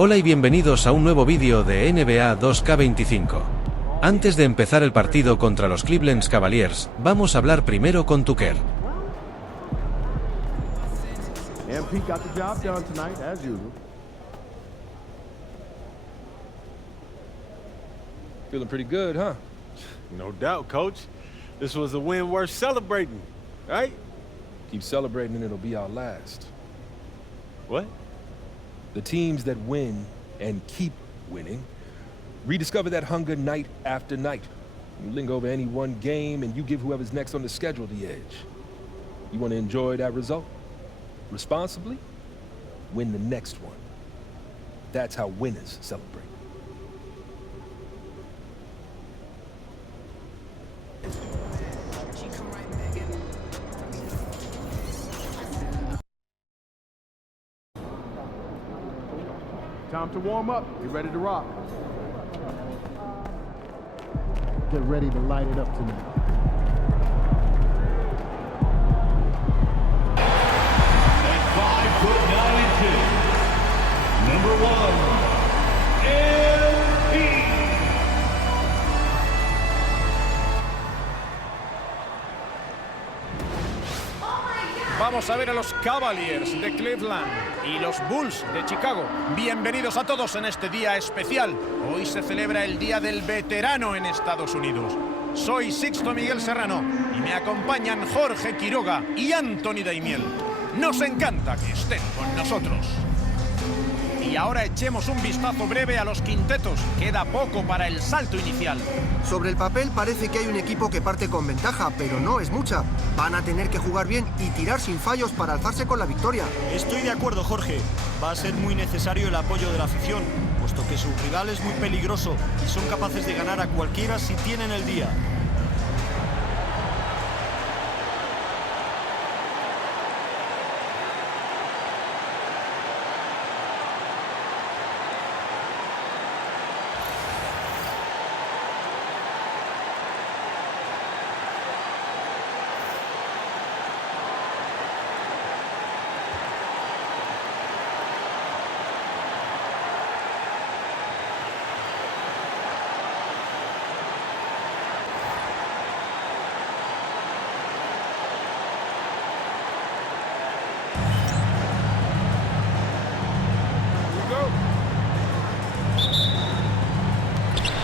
Hola y bienvenidos a un nuevo vídeo de NBA 2K25. Antes de empezar el partido contra los Cleveland Cavaliers, vamos a hablar primero con Tucker. MP got the job done tonight, as usual. Feeling pretty good, huh? No doubt, Coach. This was a win worth celebrating, right? Keep celebrating and it'll be our last. What? The teams that win and keep winning rediscover that hunger night after night. You linger over any one game and you give whoever's next on the schedule the edge. You want to enjoy that result? Responsibly? Win the next one. That's how winners celebrate. Time to warm up. Be ready to rock. Get ready to light it up tonight. At 5'9", number 1, MP. Vamos a ver a los Cavaliers de Cleveland y los Bulls de Chicago. Bienvenidos a todos en este día especial. Hoy se celebra el Día del Veterano en Estados Unidos. Soy Sixto Miguel Serrano y me acompañan Jorge Quiroga y Anthony Daimiel. Nos encanta que estén con nosotros. Y ahora echemos un vistazo breve a los quintetos. Queda poco para el salto inicial. Sobre el papel parece que hay un equipo que parte con ventaja, pero no es mucha. Van a tener que jugar bien y tirar sin fallos para alzarse con la victoria. Estoy de acuerdo, Jorge. Va a ser muy necesario el apoyo de la afición, puesto que su rival es muy peligroso y son capaces de ganar a cualquiera si tienen el día.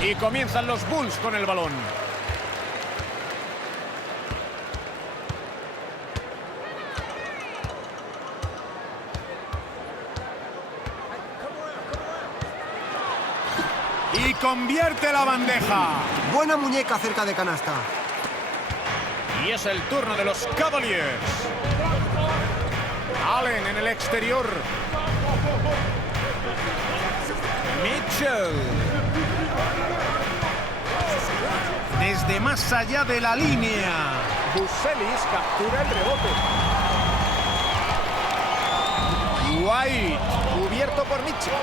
Y comienzan los Bulls con el balón. Y convierte la bandeja. Buena muñeca cerca de canasta. Y es el turno de los Cavaliers. Allen en el exterior. Mitchell. Desde más allá de la línea. Buselis captura el rebote. White, cubierto por Mitchell.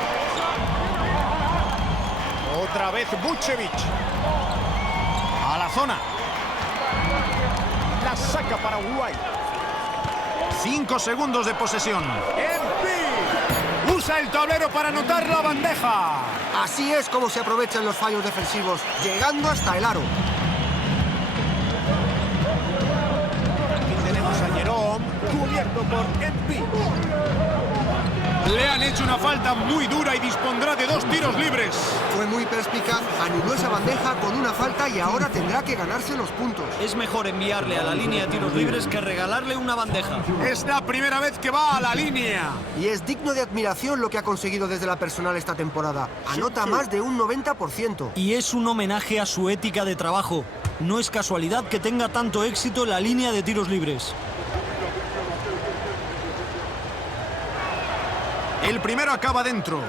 Otra vez Vucevic. A la zona. La saca para White. 5 segundos de posesión. MP usa el tablero para anotar la bandeja. Así es como se aprovechan los fallos defensivos, llegando hasta el aro. Aquí tenemos a Jerome, cubierto por MP. Le han hecho una falta muy dura y dispondrá de 2 tiros libres. Fue muy perspicaz, anuló esa bandeja con una falta y ahora tendrá que ganarse los puntos. Es mejor enviarle a la línea de tiros libres que regalarle una bandeja. Es la primera vez que va a la línea. Y es digno de admiración lo que ha conseguido desde la personal esta temporada. Anota más de un 90%. Y es un homenaje a su ética de trabajo. No es casualidad que tenga tanto éxito en la línea de tiros libres. El primero acaba dentro.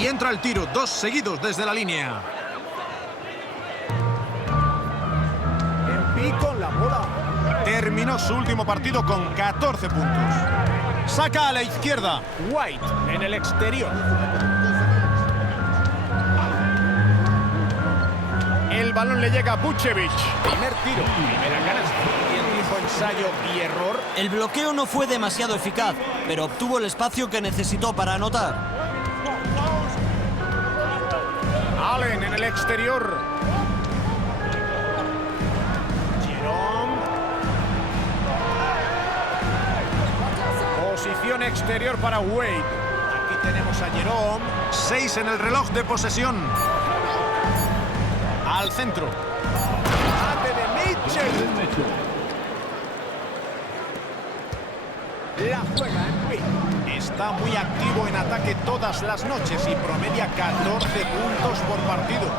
Y entra el tiro, 2 seguidos desde la línea. MP con la bola. Terminó terminó su último partido con 14 puntos. Saca a la izquierda. White en el exterior. El balón le llega a Vučević. Primer tiro, primera canasta. Tiempo, ensayo y error. El bloqueo no fue demasiado eficaz, pero obtuvo el espacio que necesitó para anotar. Allen en el exterior. Jerome. Posición exterior para Wade. Aquí tenemos a Jerome. 6 en el reloj de posesión. Al centro. Ante de Mitchell. La juega en B. Está muy activo en ataque todas las noches y promedia 14 puntos por partido.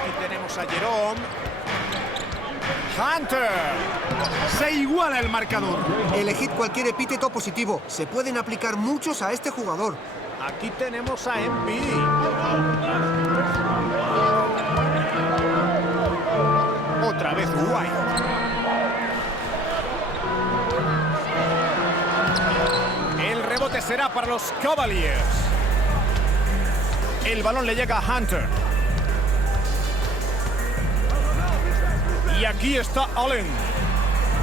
Aquí tenemos a Jerome. Hunter. Se iguala el marcador. Elegid cualquier epíteto positivo. Se pueden aplicar muchos a este jugador. Aquí tenemos a Embiid. Otra vez White. El rebote será para los Cavaliers. El balón le llega a Hunter. Y aquí está Allen.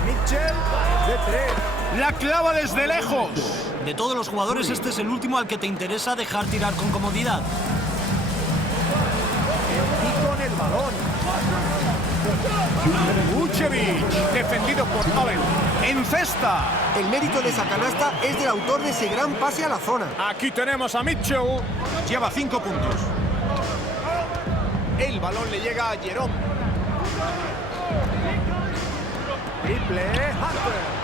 Mitchell de 3. La clava desde lejos. De todos los jugadores, este es el último al que te interesa dejar tirar con comodidad. Y con el balón. Vučević, defendido por Allen. Encesta. El mérito de esa canasta es del autor de ese gran pase a la zona. Aquí tenemos a Mitchell. Lleva 5 puntos. El balón le llega a Jerome. Triple Hunter.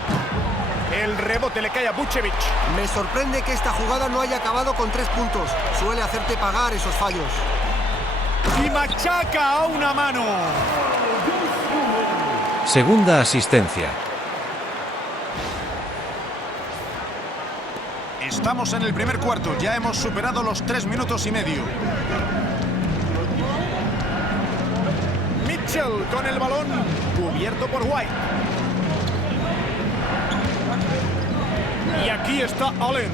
El rebote le cae a Vučević. Me sorprende que esta jugada no haya acabado con 3 puntos. Suele hacerte pagar esos fallos. Y machaca a una mano. Segunda asistencia. Estamos en el primer cuarto. Ya hemos superado los 3 minutos y medio. Mitchell con el balón. Cubierto por White. Y aquí está Allen.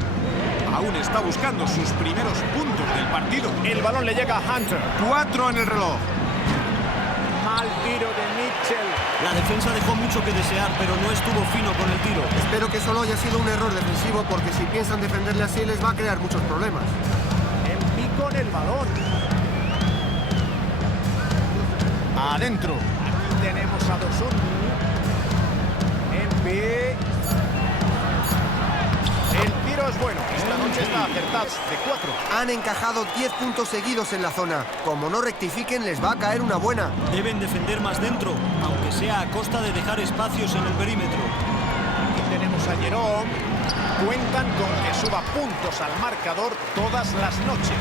Aún está buscando sus primeros puntos del partido. El balón le llega a Hunter. 4 en el reloj. Mal tiro de Mitchell. La defensa dejó mucho que desear, pero no estuvo fino con el tiro. Espero que solo haya sido un error defensivo, porque si piensan defenderle así les va a crear muchos problemas. Embiid con el balón. Adentro. Aquí tenemos a Dosun. Embiid. El tiro es bueno. Esta noche está acertado de 4. Han encajado 10 puntos seguidos en la zona. Como no rectifiquen, les va a caer una buena. Deben defender más dentro, aunque sea a costa de dejar espacios en el perímetro. Aquí tenemos a Jerome. Cuentan con que suba puntos al marcador todas las noches.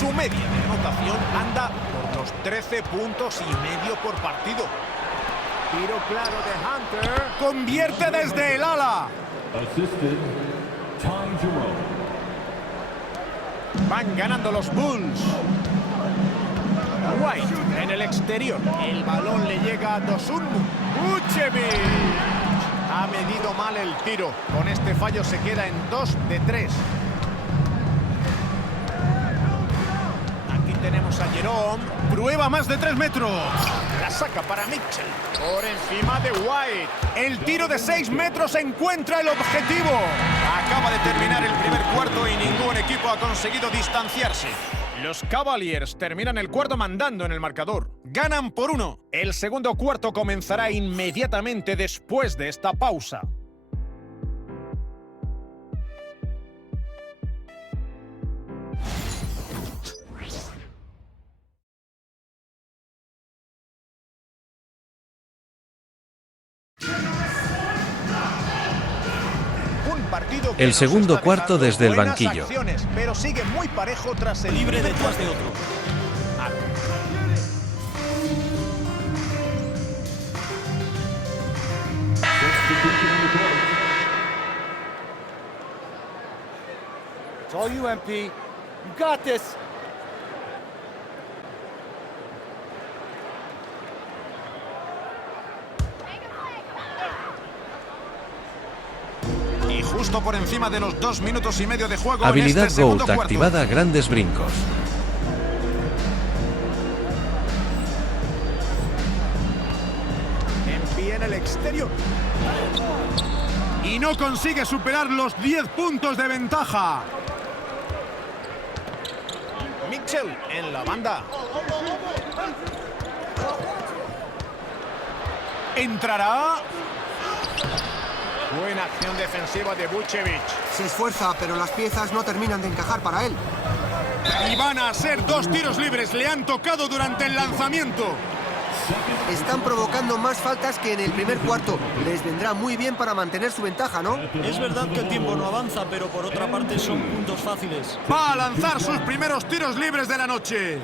Su media de anotación anda por los 13 puntos y medio por partido. Tiro claro de Hunter. Convierte desde el ala. Assisted, Ty Jerome. Van ganando los Bulls. White en el exterior. El balón le llega a Dosun. Vučević. Ha medido mal el tiro. Con este fallo se queda en 2 de 3. Aquí tenemos a Jerome. Prueba más de 3 metros. La saca para Mitchell. Por encima de White. El tiro de 6 metros encuentra el objetivo. Acaba de terminar el primer cuarto y ningún equipo ha conseguido distanciarse. Los Cavaliers terminan el cuarto mandando en el marcador. Ganan por 1. El segundo cuarto comenzará inmediatamente después de esta pausa. El segundo cuarto desde el banquillo. Acciones, pero sigue muy parejo tras el Libre detrás de otro. It's all you, MP. You got this. justo por encima de los 2 minutos y medio de juego. Habilidad en este segundo GOAT cuarto. activada, grandes brincos. Envía en el exterior. Y no consigue superar los 10 puntos de ventaja. Mitchell en la banda. Entrará. Buena acción defensiva de Vucevic. Se esfuerza, pero las piezas no terminan de encajar para él. Y van a ser 2 tiros libres. Le han tocado durante el lanzamiento. Están provocando más faltas que en el primer cuarto. Les vendrá muy bien para mantener su ventaja, ¿no? Es verdad que el tiempo no avanza, pero por otra parte son puntos fáciles. Va a lanzar sus primeros tiros libres de la noche.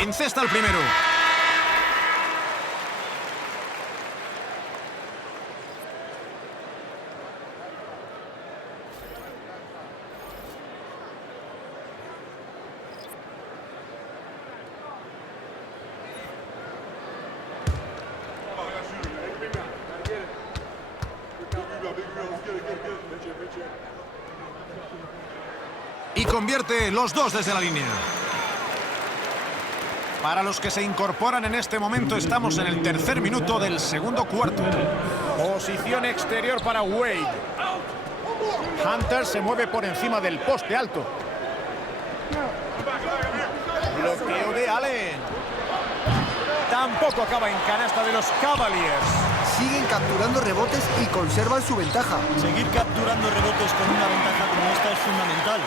Encesta el primero. Y convierte los 2 desde la línea. Para los que se incorporan en este momento, estamos en el tercer minuto del segundo cuarto. Posición exterior para Wade. Hunter se mueve por encima del poste alto. Bloqueo de Allen. Tampoco acaba en canasta de los Cavaliers. Siguen capturando rebotes y conservan su ventaja. Seguir capturando rebotes con una ventaja como esta es fundamental.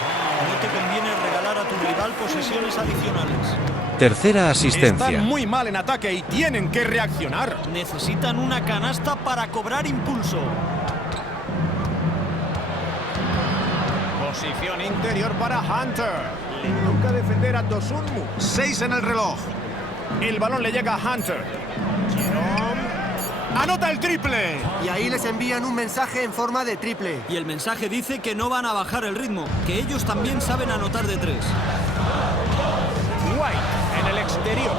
No te conviene regalar a tu rival posesiones adicionales. Tercera asistencia. Están muy mal en ataque y tienen que reaccionar. Necesitan una canasta para cobrar impulso. Posición interior para Hunter. Le toca defender a Dosunmu. 6 en el reloj. El balón le llega a Hunter. Jerome. ¡Anota el triple! Y ahí les envían un mensaje en forma de triple. Y el mensaje dice que no van a bajar el ritmo, que ellos también saben anotar de 3. White en el exterior.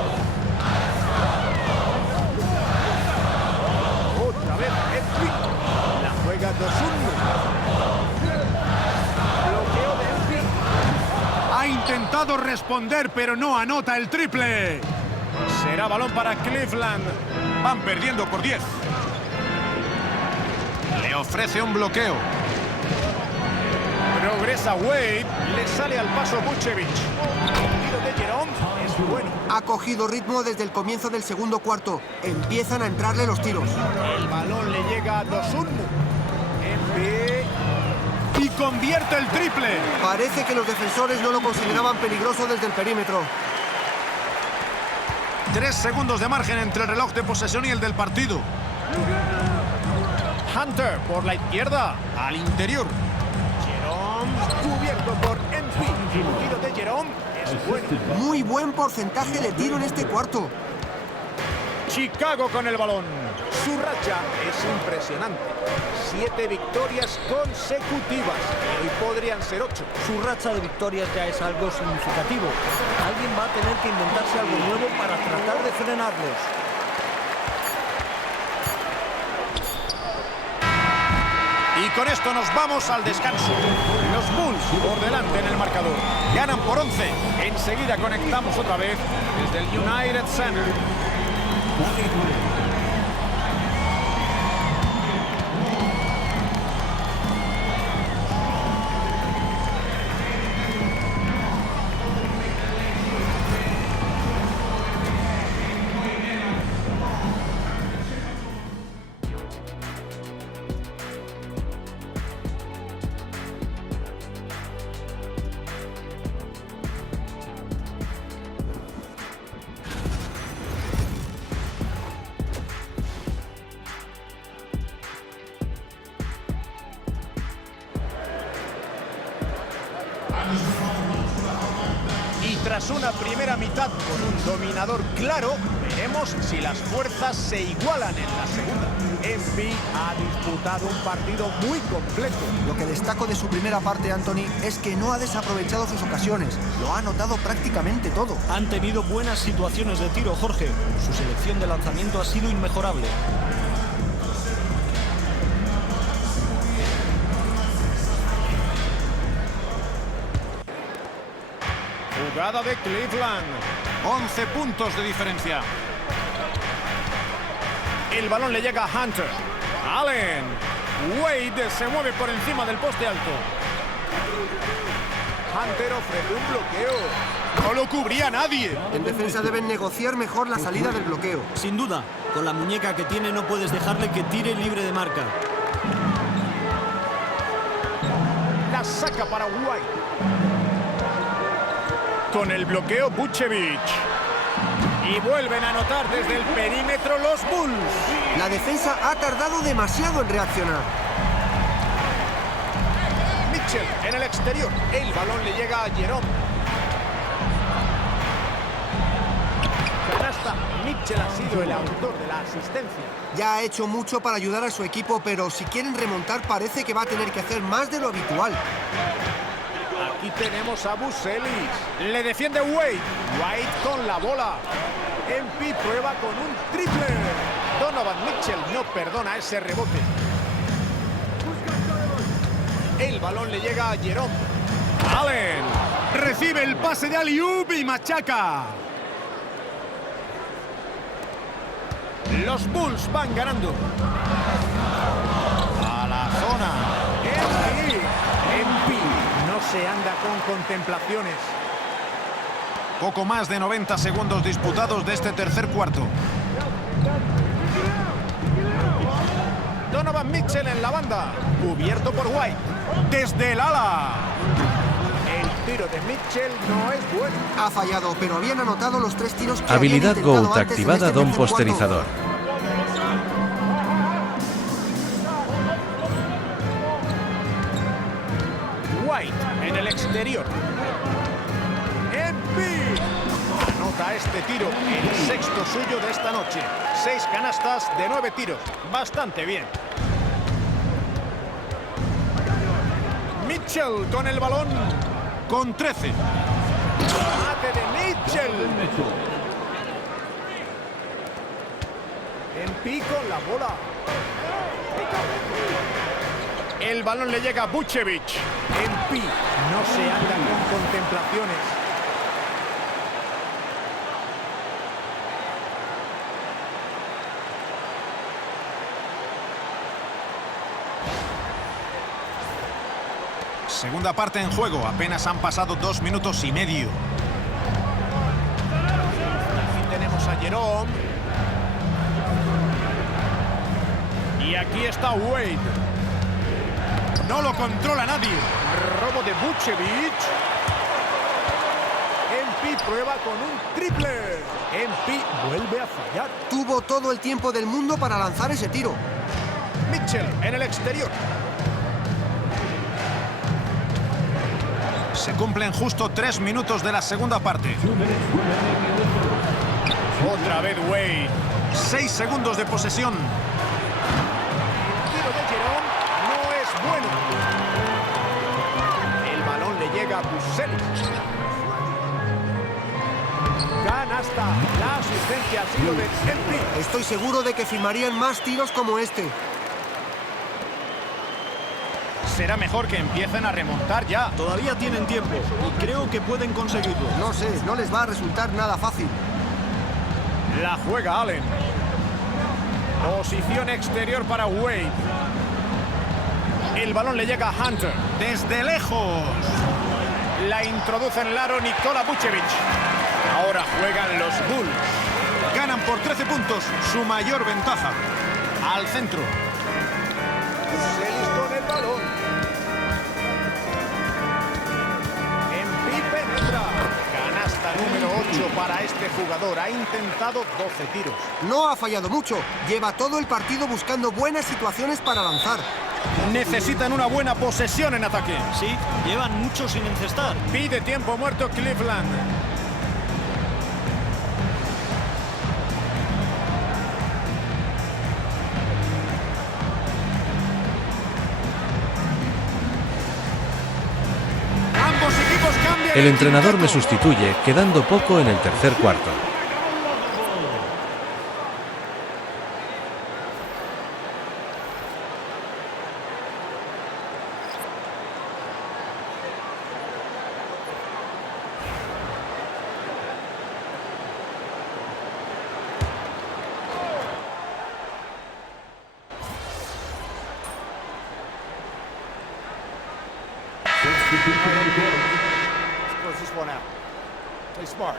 Otra vez Edwin. La juega Dosunmu. Bloqueo de Edwin. Ha intentado responder, pero no anota el triple. Será balón para Cleveland. Van perdiendo por 10. Le ofrece un bloqueo. Progresa Wade. Le sale al paso Vucevic. El tiro de Jerome es bueno. Ha cogido ritmo desde el comienzo del segundo cuarto. Empiezan a entrarle los tiros. El balón le llega a Dosunmu. Y convierte el triple. Parece que los defensores no lo consideraban peligroso desde el perímetro. 3 segundos de margen entre el reloj de posesión y el del partido. Hunter por la izquierda, al interior. Jerome cubierto por Enfi. El tiro de Jerome es bueno. Muy buen porcentaje de tiro en este cuarto. Chicago con el balón. Su racha es impresionante. 7 victorias consecutivas. Y hoy podrían ser 8. Su racha de victorias ya es algo significativo. Alguien va a tener que inventarse algo nuevo para tratar de frenarlos. Y con esto nos vamos al descanso. Los Bulls por delante en el marcador. Ganan por 11. Enseguida conectamos otra vez desde el United Center. Y tras una primera mitad con un dominador claro, Veremos si las fuerzas se igualan en la segunda. MP ha disputado un partido muy completo. Lo que destaco de su primera parte, Anthony, es que no ha desaprovechado sus ocasiones. Lo ha anotado prácticamente todo. Han tenido buenas situaciones de tiro, Jorge. Su selección de lanzamiento ha sido inmejorable. Jugada de Cleveland. 11 puntos de diferencia. El balón le llega a Hunter. Allen. Wade se mueve por encima del poste alto. Hunter ofrece un bloqueo. No lo cubría nadie. En defensa deben negociar mejor la salida del bloqueo. Sin duda, con la muñeca que tiene no puedes dejarle que tire libre de marca. La saca para White. Con el bloqueo Vucevic. Y vuelven a anotar desde el perímetro los Bulls. La defensa ha tardado demasiado en reaccionar. Mitchell en el exterior. El balón le llega a Jerome. Canasta. Mitchell ha sido el autor de la asistencia. Ya ha hecho mucho para ayudar a su equipo, pero si quieren remontar parece que va a tener que hacer más de lo habitual. Aquí tenemos a Buselis. Le defiende Wade. White con la bola. MP prueba con un triple. Donovan Mitchell no perdona ese rebote. El balón le llega a Jerome. Allen recibe el pase de alley-oop y machaca. Los Bulls van ganando. A la zona. MP no se anda con contemplaciones. Poco más de 90 segundos disputados de este tercer cuarto. Donovan Mitchell en la banda. Cubierto por White. Desde el ala. El tiro de Mitchell no es bueno. Ha fallado, pero habían anotado los 3 tiros que Habilidad habían intentado GOAT antes en activada este Don tercer cuarto. Posterizador. White en el exterior. MP anota este tiro, el sexto suyo de esta noche. 6 canastas de 9 tiros. Bastante bien. Mitchell con el balón. Con 13. Mate de Mitchell. MP con la bola. El balón le llega a Vucevic. MP no se anda con contemplaciones. Segunda parte en juego. Apenas han pasado 2 minutos y medio. Aquí tenemos a Jerome. Y aquí está Wade. No lo controla nadie. Robo de Vucevic. MP prueba con un triple. MP vuelve a fallar. Tuvo todo el tiempo del mundo para lanzar ese tiro. Mitchell en el exterior. Se cumplen justo 3 minutos de la segunda parte. Otra vez Wade. 6 segundos de posesión. El tiro de Jerome no es bueno. El balón le llega a Buselis. Canasta. La asistencia ha sido de MP. Estoy seguro de que firmarían más tiros como este. Será mejor que empiecen a remontar ya. Todavía tienen tiempo y creo que pueden conseguirlo. No sé, no les va a resultar nada fácil. La juega Allen. Posición exterior para Wade. El balón le llega a Hunter. Desde lejos. La introduce en el aro Nikola Vucevic. Ahora juegan los Bulls. Ganan por 13 puntos. Su mayor ventaja. Al centro. Buselis con el balón. Canasta número 8 para este jugador. Ha intentado 12 tiros. No ha fallado mucho. Lleva todo el partido buscando buenas situaciones para lanzar. Necesitan una buena posesión en ataque. Sí, llevan mucho sin encestar. Pide tiempo muerto Cleveland. El entrenador me sustituye, quedando poco en el tercer cuarto. Let's close this one out. Play smart.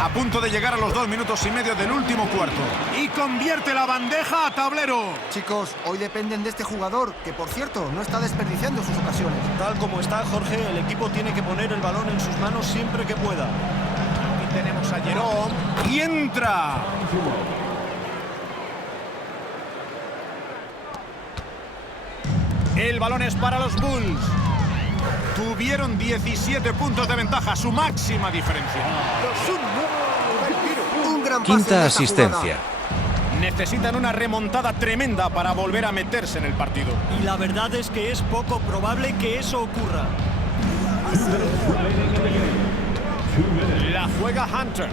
A punto de llegar a los 2 minutos y medio del último cuarto. Y convierte la bandeja a tablero. Chicos, hoy dependen de este jugador, que por cierto, no está desperdiciando sus ocasiones. Tal como está, Jorge, el equipo tiene que poner el balón en sus manos siempre que pueda. Aquí tenemos a Jerome. Y entra. El balón es para los Bulls. Tuvieron 17 puntos de ventaja, su máxima diferencia. Un gran pase en Quinta esta asistencia. jugada. Necesitan una remontada tremenda para volver a meterse en el partido. Y la verdad es que es poco probable que eso ocurra. La juega Hunter.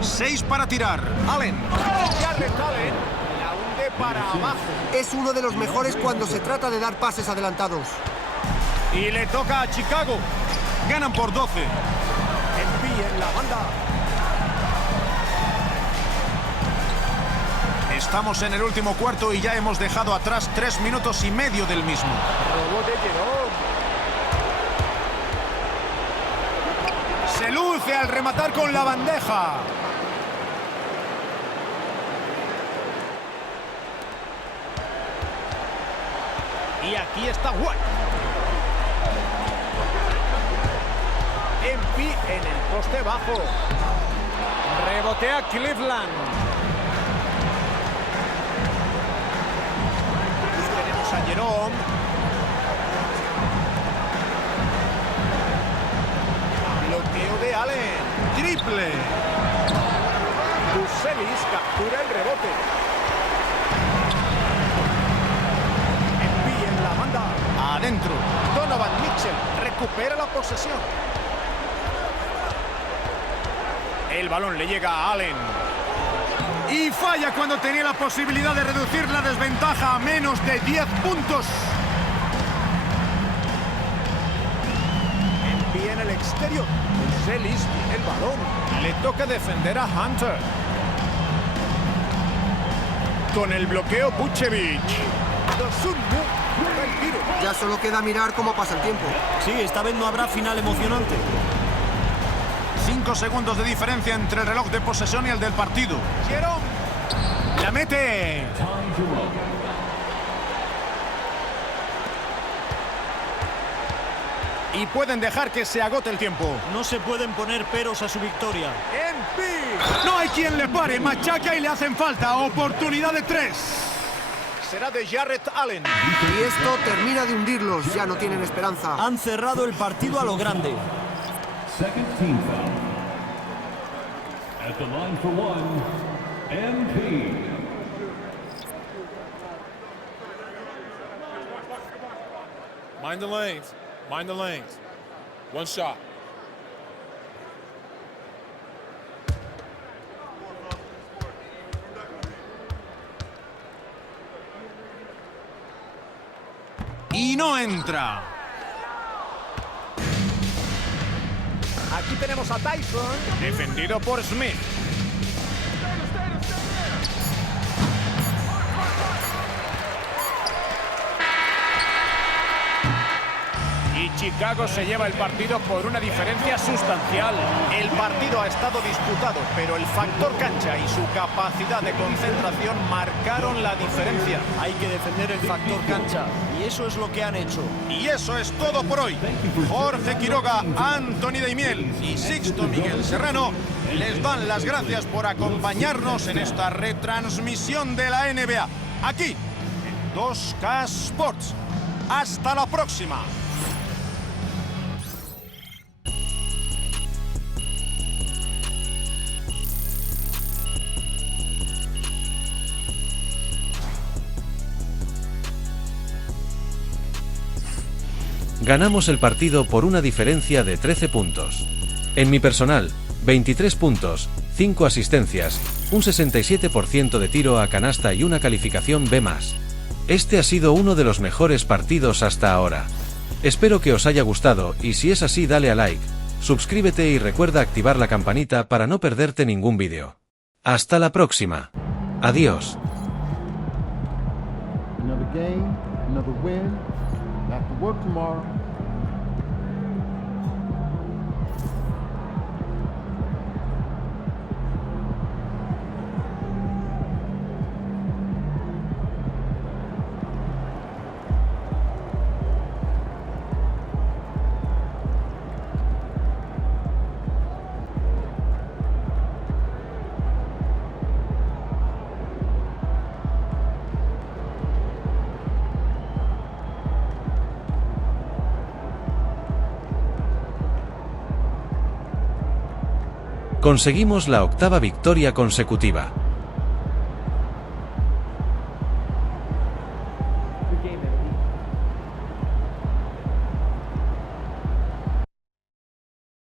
6 para tirar. Allen. Jarrett Allen la hunde para abajo. Es uno de los mejores cuando se trata de dar pases adelantados. Y le toca a Chicago. Ganan por 12. Envíen la banda. Estamos en el último cuarto y ya hemos dejado atrás 3 minutos y medio del mismo. Robo de Jerome. Se luce al rematar con la bandeja. Y aquí está White. MP en el poste bajo. Rebotea Cleveland. Tenemos a Jerome. Bloqueo de Allen. Triple. Buselis captura el rebote. Envíen la banda. Adentro. Donovan Mitchell recupera la posesión. El balón le llega a Allen. Y falla cuando tenía la posibilidad de reducir la desventaja a menos de 10 puntos. Envía en el exterior. Celis tiene el balón. Le toca defender a Hunter. Con el bloqueo Vucevic. Ya solo queda mirar cómo pasa el tiempo. Sí, esta vez no habrá final emocionante. 5 segundos de diferencia entre el reloj de posesión y el del partido. Jerome. La mete. Y pueden dejar que se agote el tiempo. No se pueden poner peros a su victoria. No hay quien le pare. Machaca y le hacen falta. Oportunidad de 3. Será de Jarrett Allen. Y esto termina de hundirlos. Ya no tienen esperanza. Han cerrado el partido a lo grande. Second team foul. At the line for one, MP. Mind the lanes. Mind the lanes. One shot. Y no entra. Aquí tenemos a Tyson. Defendido por Smith. Y Chicago se lleva el partido por una diferencia sustancial. El partido ha estado disputado, pero el factor cancha y su capacidad de concentración marcaron la diferencia. Hay que defender el factor cancha, y eso es lo que han hecho. Y eso es todo por hoy. Jorge Quiroga, Anthony Daimiel y Sixto Miguel Serrano les dan las gracias por acompañarnos en esta retransmisión de la NBA, aquí en 2K Sports. ¡Hasta la próxima! Ganamos el partido por una diferencia de 13 puntos. En mi personal, 23 puntos, 5 asistencias, un 67% de tiro a canasta y una calificación B+. Este ha sido uno de los mejores partidos hasta ahora. Espero que os haya gustado y si es así dale a like, suscríbete y recuerda activar la campanita para no perderte ningún vídeo. Hasta la próxima. Adiós. Another game, another win. Back to work tomorrow. Conseguimos la 8ª victoria consecutiva.